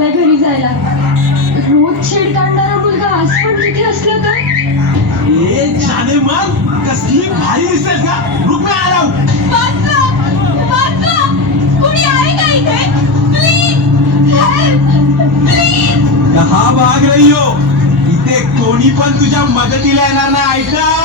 लागलाय घरी जायला. रोज छेड काढणारा मुलगा आज पण तिथे असलं तर? हा भाग रही हो. इथे कोणी पण तुझ्या मदतीला येणार नाही ऐका.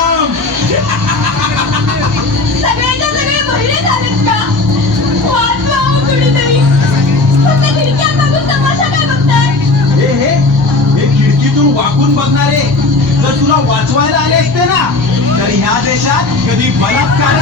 खिडकीतून बघणारे. जर तुला वाचवायला आले असते ना तर ह्या देशात कधी बलात्कार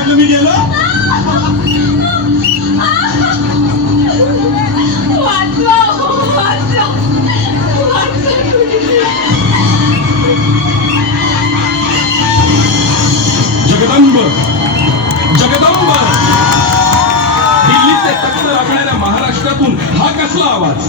तुला काय वाटलं मी गेलो वाचवा हो, वाचवा वाचवा कुणीतरी. जगदंब जगदंब दिल्लीचे तख्त राखणाऱ्या महाराष्ट्रातून हा कसला आवाज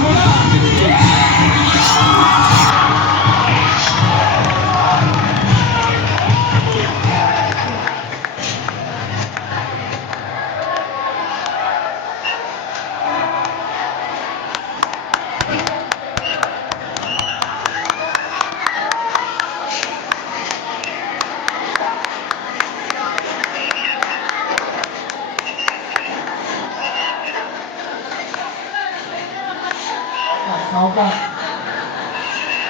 好吧。